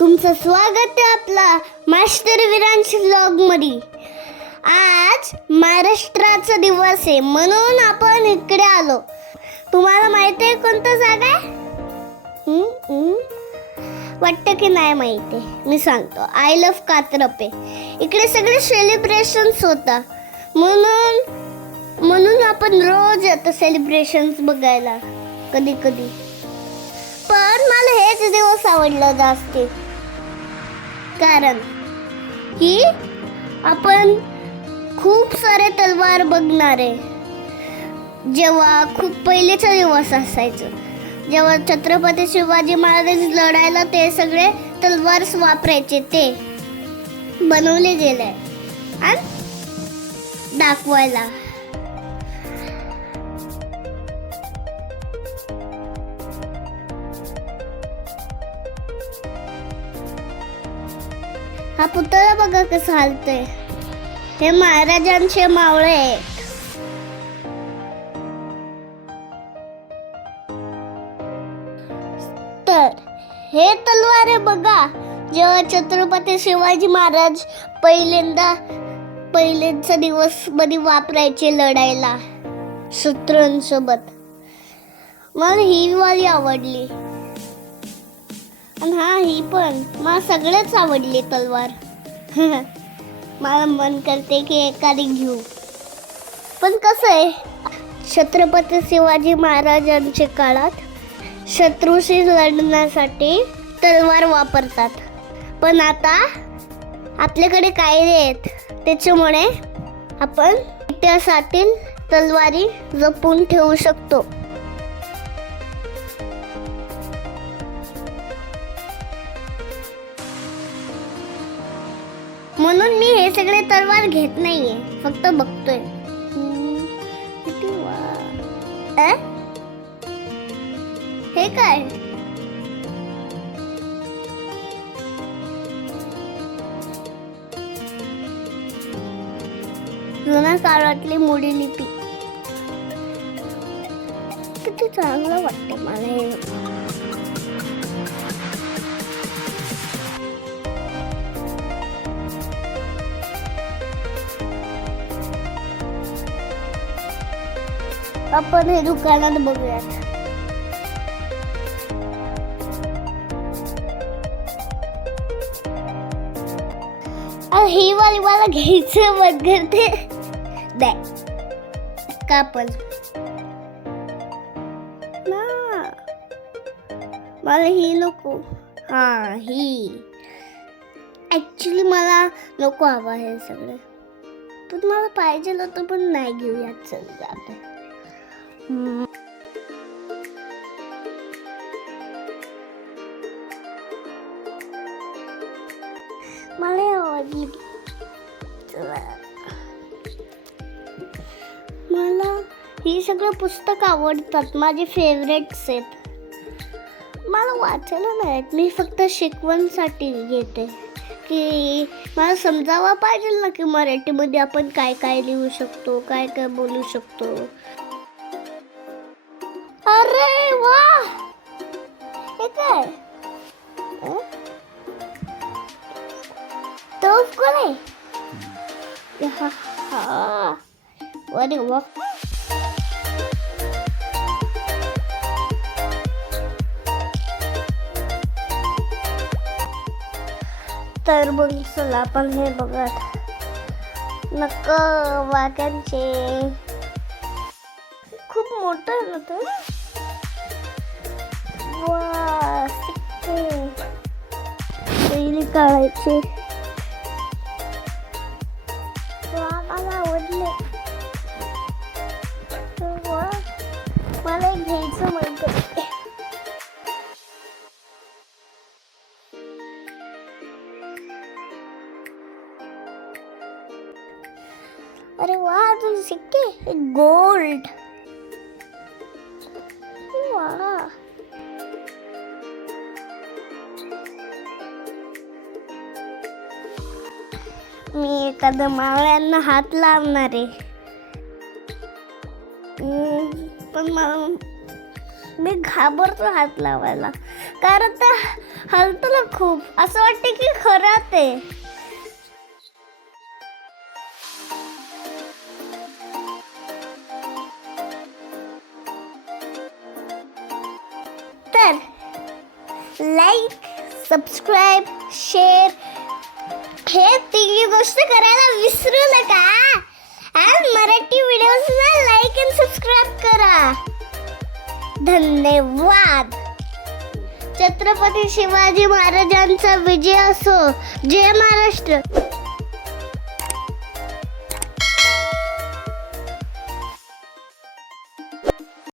तुमचं स्वागत आहे आपला मास्टर विरांश व्लॉग मध्ये. आज महाराष्ट्राचा दिवस आहे म्हणून आपण इकडे आलो. तुम्हाला माहिती आहे कोणता जागा आहे? वाटतं की नाही माहिती. मी सांगतो, आय लव्ह कात्रपे. इकडे सगळे सेलिब्रेशन्स होता म्हणून आपण रोज येतो सेलिब्रेशन्स बघायला कधी कधी. पण मला हेच दिवस आवडलं जास्ती, कारण की आपण खूप सारे तलवार बघणार आहे. जेव्हा खूप पहिलेचा दिवस असायचं, जेव्हा छत्रपती शिवाजी महाराज लढायला ते सगळे तलवार वापरायचे, ते बनवले गेले आणि दाखवायला. हा पुतळा बघा कसं हालतोय. हे महाराजांचे मावळे आहेत. तर हे तलवार बघा, जेव्हा छत्रपती शिवाजी महाराज पहिल्यांदा दिवस मध्ये वापरायचे लढायला शत्रूंसोबत. मला ही वाली आवडली. आणि ही पण मला सगळेच आवडली तलवार. मला मन करते की एखादी घेऊ. पण कसं आहे, छत्रपती शिवाजी महाराजांच्या काळात शत्रूशी लढण्यासाठी तलवार वापरतात. पण आता आपल्याकडे कायदे आहेत, त्याच्यामुळे आपण इतिहासातील तलवारी जपून ठेवू शकतो. म्हणून मी हे सगळे तलवार घेत नाहीये, फक्त बघतोय. हे काय? जुन्या काळातली मोडी लिपी. किती चांगलं वाटतं मला हे. आपण हे दुकानात बघूयात. ही वाली मला घ्यायचं बंद करते. का पण मला ही नको. ही ऍक्च्युली मला नको हवं हे सगळं, पण मला पाहिजे होतं, पण नाही घेऊयात. चल जाते. मला आवडली. मला ही सगळं पुस्तक आवडतात, माझे फेवरेट्स आहेत. मला वाचायला नाही, मी फक्त शिकवणसाठी घेते की मला समजावा पाहिजे ना की मराठीमध्ये आपण काय काय लिहू शकतो, काय काय बोलू शकतो. अरे वा, हे काय? तोफ कोण आहे? अरे वा. तर मग चला आपण हे बघत. नक्क वाक्यांचे खूप मोठं आहे ना तर. वा, पहिली काढायची. मला आवडले. मला घ्यायचं म्हणतो. अरे वा, अजून सिक्के. गोल्ड. वा, मी एखाद्या मावळ्यांना हात लावणार आहे. पण मी घाबरतो हात लावायला, कारण त्या चालतं ना खूप, असं वाटतं की खरं ते. तर लाईक, सबस्क्राईब, शेअर हे तिन्ही गोष्ट करायला विसरू नका. आणि मराठी व्हिडिओजना लाईक आणि सबस्क्राईब करा. धन्यवाद. छत्रपती शिवाजी महाराजांचा विजय असो. जय महाराष्ट्र.